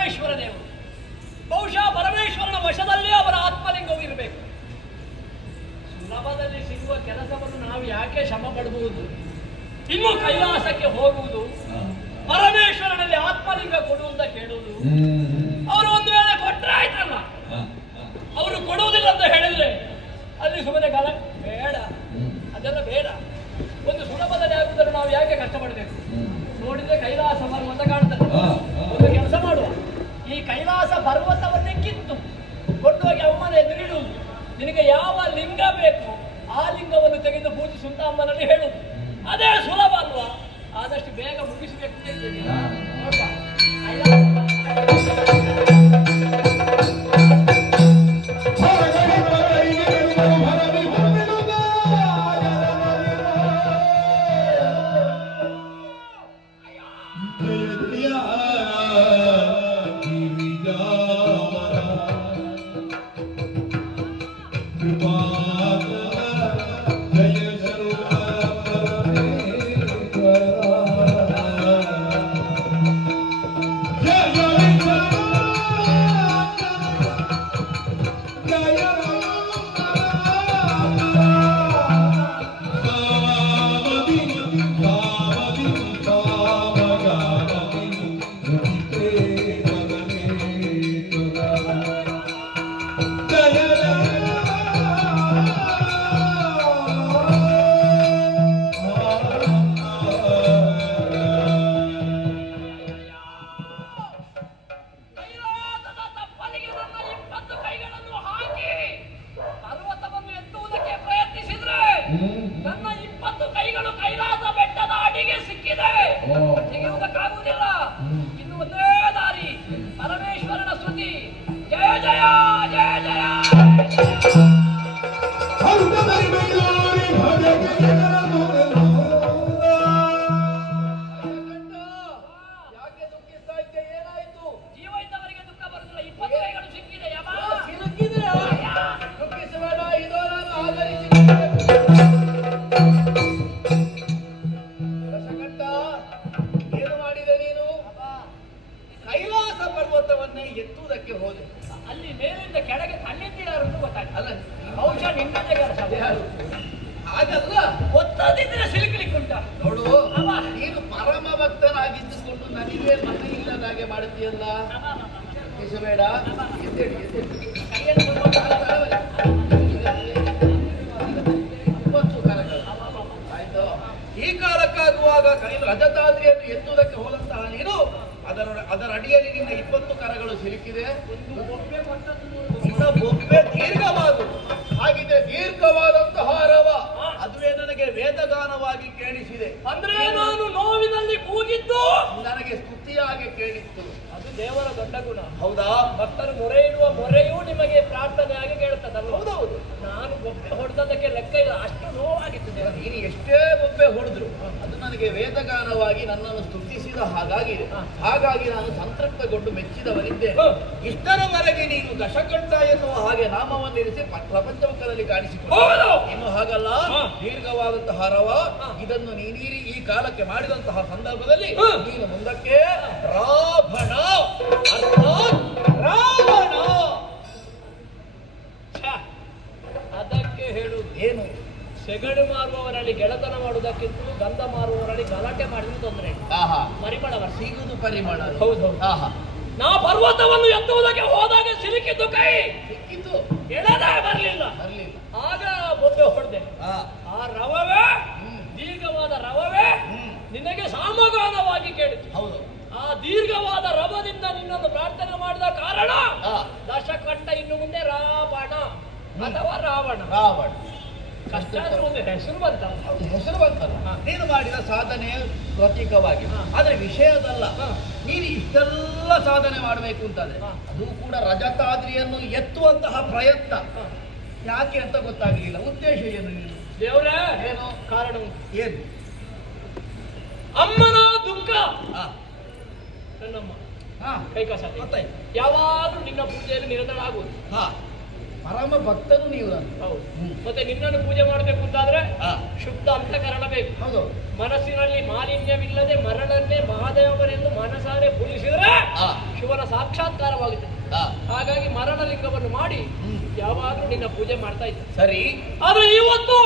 ಪರಮೇಶ್ವರ ದೇವರು. ಬಹುಶಃ ಪರಮೇಶ್ವರನ ವಶದಲ್ಲಿ ಅವರ ಆತ್ಮಲಿಂಗವು ಇರಬೇಕು. ಸುಲಭದಲ್ಲಿ ಸಿಗುವ ಕೆಲಸವನ್ನು ನಾವು ಯಾಕೆ ಶ್ರಮ ಪಡಬಹುದು? ಇನ್ನು ಕೈಲಾಸಕ್ಕೆ ಹೋಗುವುದು, ಪರಮೇಶ್ವರನಲ್ಲಿ ಆತ್ಮಲಿಂಗ ಕೊಡು ಅಂತ ಕೇಳುವುದು. ಅವರು ಒಂದು ವೇಳೆ ಕೊಟ್ಟರೆ ಆಯ್ತಲ್ಲ, ಅವರು ಕೊಡುವುದಿಲ್ಲ ಅಂತ ಹೇಳಿದ್ರೆ ಅಲ್ಲಿ ಸುಮ್ಮನೆ ಕಾಲ ಬೇಡ, ಅದೆಲ್ಲ ಬೇಡ. ಒಂದು ಸುಲಭದಲ್ಲಿ ಆಗುವುದನ್ನು ನಾವು ಯಾಕೆ ಕಷ್ಟಪಡಬೇಕು? ನೋಡಿದ್ರೆ ಕೈಲಾಸ ಪರ್ವತ ಕಾಣ್ತದೆ. ಒಂದು ಕೆಲಸ ಮಾಡುವ, ಈ ಕೈಲಾಸ ಪರ್ವತವನ್ನೇ ಕಿತ್ತು ಕೊಟ್ಟುವಾಗಿ ಅಮ್ಮನ ಎದುರಿಡುವುದು. ನಿನಗೆ ಯಾವ ಲಿಂಗ ಬೇಕು ಆ ಲಿಂಗವನ್ನು ತೆಗೆದು ಪೂಜಿಸುತ್ತ ಅಮ್ಮನಲ್ಲಿ ಹೇಳುವುದು. ಅದೇ ಸುಲಭ ಅಲ್ವಾ? ಆದಷ್ಟು ಬೇಗ ಮುಗಿಸಬೇಕು ಅಂತ ಹೇಳ್ತೀನಿ. ನೋಡುವ ನನ್ನ 20 ಕೈಗಳು ಕೈಲಾಸ ಬೆಟ್ಟದ ಅಡಿಗೆ ಸಿಕ್ಕಿದೆ, ತೆಗೆಯುವುದಕ್ಕಾಗುವುದಿಲ್ಲ. ಇನ್ನು ಒಂದೇ ದಾರಿ, ಪರಮೇಶ್ವರನ ಸ್ತುತಿ. ಜಯ ಜಯ ಜಯ ಜಯ ಯಾಕೆ ದುಃಖಿಸ್ತಾ ಇದ್ದೆ? ಏನಾಯ್ತು? ಜೀವ ಇದ್ದವರಿಗೆ ದುಃಖ ಬರುತ್ತಿಲ್ಲ. 20 ಕೈಗಳು ಸಿಕ್ಕಿದೆ. ದುಃಖಿಸಬೇಡ, ಇದೋ ನಾನು ಆಧರಿಸಿ ಏನು ಮಾಡಿದೆ ನೀನು? ಕೈಲಾಸ ಪರ್ವತವನ್ನೇ ಎತ್ತುವುದಕ್ಕೆ ಹೋದೆ. ಅಲ್ಲಿ ಮೇಲಿಂದ ಕೆಳಗೆ ತಳ್ಳಿದ್ದೀರಾರು ಅಂತ ಗೊತ್ತಾಗ್ತದೆ. ಅಲ್ಲ, ಬಹುಶಃ ನಿನ್ನದೇ ಕೆಲಸ. ಹಾಗಲ್ಲ, ಒತ್ತದಿದ್ರೆ ಸಿಲುಕಲಿಕ್ಕುಂಟ. ನೋಡು, ನೀನು ಪರಮ ಭಕ್ತನಾಗಿದ್ದುಕೊಂಡು ನನಗೆ ಮತ ಇಲ್ಲದ ಹಾಗೆ ಮಾಡುತ್ತೀಯಲ್ಲ. ಬೇಡ, ಈ ಕಾಲಕ್ಕಾಗುವಾಗ ರಜತಾದ್ರಿಯನ್ನು ಎತ್ತುವುದಕ್ಕೆ ಹೋದಂತಹ ನೀನು ಅದರ ಅಡಿಯಲ್ಲಿ ನಿನ್ನ 20 ಕರಗಳು ಸಿಲುಕಿದೆ. ನಿನ್ನ ಬೊಬ್ಬೆ ದೀರ್ಘವಾದು. ಹಾಗಿದ್ರೆ ದೀರ್ಘವಾದಂತಹ ರವ ಅದುವೇ ನನಗೆ ವೇದಗಾನವಾಗಿ ಕೇಳಿಸಿದೆ. ಅಂದ್ರೆ ನಾನು ನೋವಿನಲ್ಲಿ ಕೂಗಿದ್ದು ನನಗೆ ಸ್ತುತಿಯಾಗಿ ಕೇಳಿತ್ತು. ಅದು ದೇವರ ದೊಡ್ಡ ಗುಣ. ಹೌದಾ? ಭಕ್ತರು ಮೊರೆ ಇಡುವ ಮೊರೆಯೂ ನಿಮಗೆ ಪ್ರಾರ್ಥನೆಯಾಗಿ ಕೇಳುತ್ತದಲ್ಲ. ಹೌದೌದು. ನಾನು ಬೊಬ್ಬೆ ಹೊಡೆದಕ್ಕೆ ಲೆಕ್ಕ ಇಲ್ಲ, ಅಷ್ಟು ನೋವಾಗಿತ್ತು. ನೀನು ಎಷ್ಟೇ ಬೊಬ್ಬೆ ಹೊಡೆದ್ರು ಅದು ನನಗೆ ವೇದಗಾನವಾಗಿ ನನ್ನನ್ನು ಸ್ತುತಿಸಿದ ಹಾಗಾಗಿದೆ. ಹಾಗಾಗಿ ನಾನು ಸಂತೃಪ್ತಗೊಂಡು ಮೆಚ್ಚಿದವನಿದ್ದೇನೆ. ಇಷ್ಟರವರೆಗೆ ನೀನು ದಶಕಂಠ ಎನ್ನುವ ಹಾಗೆ ನಾಮವನ್ನಿರಿಸಿ ಪ್ರಪಂಚಮುಖದಲ್ಲಿ ಕಾಣಿಸಿಕೊಂಡು, ಇನ್ನು ಹಾಗಲ್ಲ, ದೀರ್ಘವಾದಂತಹ ರವ ಇದನ್ನು ನೀನೀರಿ ಈ ಕಾಲಕ್ಕೆ ಮಾಡಿದಂತಹ ಸಂದರ್ಭದಲ್ಲಿ ನೀನು ಮುಂದಕ್ಕೆ ರಾವಣ ರಾವಣ ಅದಕ್ಕೆ ಹೇಳುವುದು ಏನು? ಸೆಗಡು ಮಾರುವವರಲ್ಲಿ ಗೆಳತನ ಮಾಡುವುದಕ್ಕಿಂತಲೂ ಗಂಧ ಮಾರುವವರಲ್ಲಿ ಗಲಾಟೆ ಮಾಡಿದ್ರೆ ತೊಂದರೆ. ಪರಿಮಳ ಸಿಗುವುದು ಪರಿಮಳ. ಹೌದು. ನಾ ಪರ್ವತವನ್ನು ಎತ್ತುವುದಕ್ಕೆ ಹೋದಾಗ ಸಿಲುಕಿದ್ದು ಕೈ ಸಿಕ್ಕಿದ್ದು, ಎಳೆದೇ ಬರಲಿಲ್ಲ. ಆಗ ಬೊಬ್ಬೆ ಹೊಡೆದೆ. ಆ ರವವೇ, ದೀರ್ಘವಾದ ರವವೇ ನಿನಗೆ ಸಾಮಗಾನವಾಗಿ ಕೇಳಿತು. ಹೌದು. ಆ ದೀರ್ಘವಾದ ರವದಿಂದ ನಿನ್ನನ್ನು ಪ್ರಾರ್ಥನೆ ಮಾಡಿದ ಕಾರಣ ದಶಕಂಠ ಇನ್ನು ಮುಂದೆ ರಾವಣ ಅಥವಾ ರಾವಣ. ರಾವಣ ಕಷ್ಟ ಒಂದು ಹೆಸರು ಬಂತಲ್ಲ. ಹೆಸರು ಬಂತಲ್ಲ, ನೀನು ಮಾಡಿದ ಸಾಧನೆಯ ಪ್ರತೀಕವಾಗಿ. ಆದ್ರೆ ವಿಷಯದಲ್ಲ, ನೀನು ಇಷ್ಟೆಲ್ಲ ಸಾಧನೆ ಮಾಡಬೇಕು ಅಂತಾದ್ರೆ ಅದು ಕೂಡ ರಜತಾದ್ರಿಯನ್ನು ಎತ್ತುವಂತಹ ಪ್ರಯತ್ನ ಯಾಕೆ ಅಂತ ಗೊತ್ತಾಗಲಿಲ್ಲ. ಉದ್ದೇಶ ಏನು? ದೇವರೇ, ಏನು ಕಾರಣ? ಏನು? ಅಮ್ಮನ ದುಃಖ. ನನ್ನಮ್ಮ ಕೈ ಕಸ ಯಾವಾಗಲೂ ನಿನ್ನ ಪೂಜೆಯಲ್ಲಿ ನಿರತರ ಆಗುವುದು. ಪರಮ ಭಕ್ತನು ನೀವು. ಹೌದು. ಮತ್ತೆ ನಿನ್ನನ್ನು ಪೂಜೆ ಮಾಡಬೇಕು ಅಂತಾದ್ರೆ ಶುದ್ಧ ಅಂತಃಕರಣ ಬೇಕು. ಹೌದು. ಮನಸ್ಸಿನಲ್ಲಿ ಮಾಲಿನ್ಯವಿಲ್ಲದೆ ಮರಣನ್ನೇ ಮಹಾದೇವನೆಂದು ಮನಸಾರೆ ಪೂಜಿಸಿದ್ರೆ ಶಿವನ ಸಾಕ್ಷಾತ್ಕಾರವಾಗುತ್ತದೆ. ಹಾಗಾಗಿ ಮರಣಲಿಂಗವನ್ನು ಮಾಡಿ ಯಾವಾಗಲೂ ನಿನ್ನ ಪೂಜೆ ಮಾಡ್ತಾ ಇದ್ದೆ. ಸರಿ. ಆದ್ರೆ ಇವತ್ತು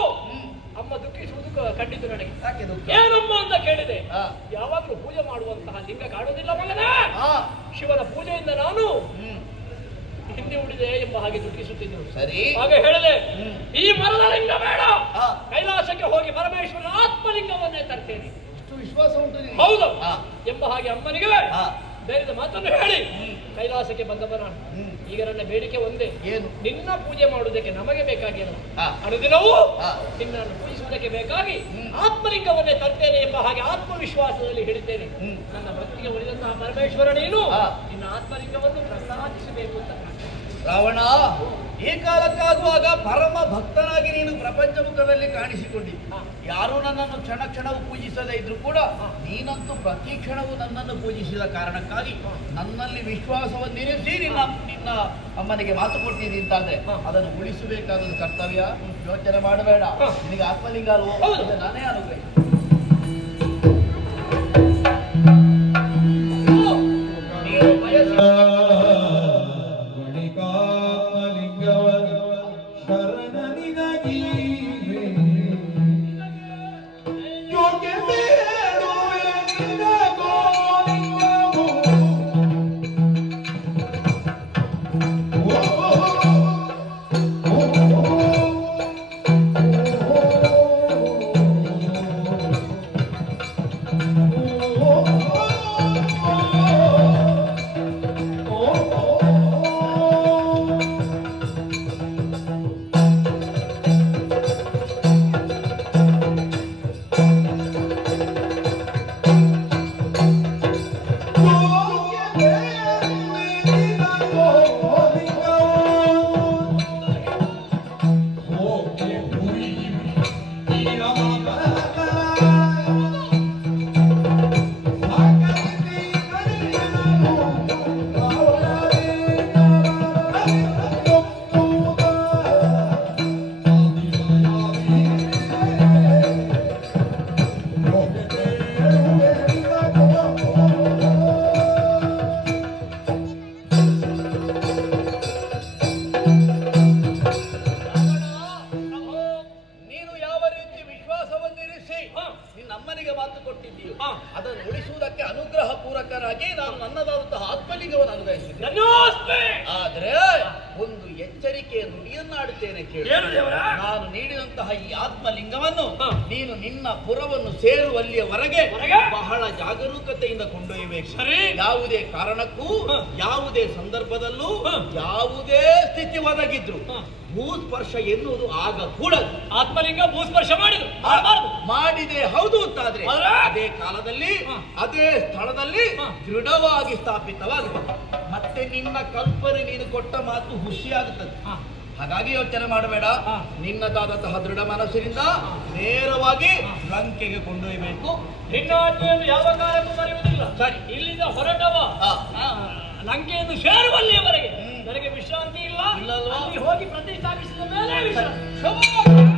ಅಮ್ಮ ದುಃಖಿಸುವುದು ಖಂಡಿತ ನನಗೆ. ಏನಮ್ಮ ಅಂತ ಕೇಳಿದೆ. ಯಾವಾಗಲೂ ಪೂಜೆ ಮಾಡುವಂತಹ ಲಿಂಗ ಕಾಣುವುದಿಲ್ಲ ಮಗನೇ. ಶಿವನ ಪೂಜೆಯಿಂದ ನಾನು ಹಿಂದೆ ಉಳಿದೆ ಎಂಬ ಹಾಗೆ ದುಃಖಿಸುತ್ತಿದ್ದರು. ಸರಿ. ಹಾಗೆ ಹೇಳಿದೆ, ಈ ಮರದ ಲಿಂಗ ಬೇಡ, ಕೈಲಾಸಕ್ಕೆ ಹೋಗಿ ಪರಮೇಶ್ವರನ ಆತ್ಮಲಿಂಗವನ್ನೇ ತರ್ತೇನೆ. ಇಷ್ಟು ವಿಶ್ವಾಸ ಉಂಟು? ಹೌದು ಎಂಬ ಹಾಗೆ ಅಮ್ಮನಿಗೆ ಬೇರೆದ ಮಾತನ್ನು ಹೇಳಿ ಕೈಲಾಸಕ್ಕೆ ಬಂದವ ನಾನು. ಈಗ ನನ್ನ ಬೇಡಿಕೆ ಒಂದೇ, ಏನು? ನಿನ್ನ ಪೂಜೆ ಮಾಡುವುದಕ್ಕೆ ನಮಗೆ ಬೇಕಾಗಿಲ್ಲ, ಅನುದಿನವೂ ನಿನ್ನನ್ನು ಪೂಜಿಸುವುದಕ್ಕೆ ಬೇಕಾಗಿ ಆತ್ಮಲಿಂಗವನ್ನೇ ತರ್ತೇನೆ ಎಂಬ ಹಾಗೆ ಆತ್ಮವಿಶ್ವಾಸದಲ್ಲಿ ಹೇಳಿದ್ದೇನೆ. ನನ್ನ ಭಕ್ತಿಗೆ ಉಳಿದಂತಹ ಪರಮೇಶ್ವರ ನೀನು ನಿನ್ನ ಆತ್ಮಲಿಂಗವನ್ನು ಪ್ರಸಾದಿಸಬೇಕು ಅಂತ ರಾವಣ. ಈ ಕಾಲಕ್ಕಾಗುವಾಗ ಪರಮ ಭಕ್ತನಾಗಿ ನೀನು ಪ್ರಪಂಚ ಮುಖದಲ್ಲಿ ಕಾಣಿಸಿಕೊಂಡಿದ್ದಿ. ಯಾರೂ ನನ್ನನ್ನು ಕ್ಷಣ ಕ್ಷಣವೂ ಪೂಜಿಸದೇ ಇದ್ರು ಕೂಡ ನೀನಂತೂ ಪ್ರತಿ ಕ್ಷಣವೂ ನನ್ನನ್ನು ಪೂಜಿಸಿದ ಕಾರಣಕ್ಕಾಗಿ ನನ್ನಲ್ಲಿ ವಿಶ್ವಾಸವನ್ನಿರಿಸಿ ನಿನ್ನ ಅಮ್ಮನಿಗೆ ಮಾತು ಕೊಟ್ಟಿದ್ದೀನಿ ಅಂತಾದ್ರೆ ಅದನ್ನು ಉಳಿಸಬೇಕಾದ ಕರ್ತವ್ಯ. ಯೋಚನೆ ಮಾಡಬೇಡ, ನಿನಗೆ ಆತ್ಮಲಿಂಗ ಅಲ್ವೋ, ನಾನೇ ಅನುಗ್ರಹ. ಅದನ್ನು ಉಳಿಸುವುದಕ್ಕೆ ಅನುಗ್ರಹ ಪೂರಕರಾಗಿ ನಾನು ನನ್ನದಾದಂತಹ ಆತ್ಮಲಿಂಗವನ್ನು ಅನುಗ್ರಹಿಸಿದ್ದೇನೆ. ಆದರೆ ಒಂದು ಎಚ್ಚರಿಕೆಯ ನುಡಿಯನ್ನಾಡುತ್ತೇನೆ ಕೇಳಿ. ನಾನು ನೀಡಿದಂತಹ ಈ ಆತ್ಮಲಿಂಗವನ್ನು ನೀನು ನಿನ್ನ ಪುರವನ್ನು ಸೇರುವಲ್ಲಿಯವರೆಗೆ ಬಹಳ ಜಾಗರೂಕತೆಯಿಂದ ಕೊಂಡೊಯ್ಯಬೇಕು. ಸರಿ. ಯಾವುದೇ ಕಾರಣಕ್ಕೂ ಯಾವುದೇ ಸಂದರ್ಭದಲ್ಲೂ ಯಾವುದೇ ಸ್ಥಿತಿ ಒದಗಿದ್ರು ಭೂಸ್ಪರ್ಶ ಎನ್ನುವುದು ಆಗ ಕೂಡದು. ಆತ್ಮಲಿಂಗ ಭೂಸ್ಪರ್ಶ ಮಾಡಿದೆ ಹೌದು ಅಂತಾದ್ರೆ ಅದೇ ಕಾಲದಲ್ಲಿ ಅದೇ ಸ್ಥಳದಲ್ಲಿ ದೃಢವಾಗಿ ಸ್ಥಾಪಿತವಾಗಬೇಕು. ಮತ್ತೆ ನಿನ್ನ ಕಲ್ಪನೆ ನೀನು ಕೊಟ್ಟ ಮಾತು ಹುಸಿಯಾಗುತ್ತದೆ. ಹಾಗಾಗಿ ಯೋಚನೆ ಮಾಡಬೇಡ. ನಿನ್ನದಾದಂತಹ ದೃಢ ಮನಸ್ಸಿನಿಂದ ನೇರವಾಗಿ ಲಂಕೆಗೆ ಕೊಂಡೊಯ್ಯಬೇಕು. ನಿನ್ನ ಆಜ್ಞೆಯನ್ನು ಯಾವ ಕಾಲಕ್ಕೂ ಮರೆಯುವುದಿಲ್ಲ. ಸರಿ. ಇಲ್ಲಿಂದ ಹೊರಟವ ಲಂಕೆಯನ್ನು ಸೇರುವಲ್ಲಿಯವರೆಗೆ ನನಗೆ ವಿಶ್ರಾಂತಿ ಇಲ್ಲ. ಹೋಗಿ ಪ್ರತಿಷ್ಠಾಪಿಸಿದ ಮೇಲೆ ವಿಶ್ರಾಂತಿ.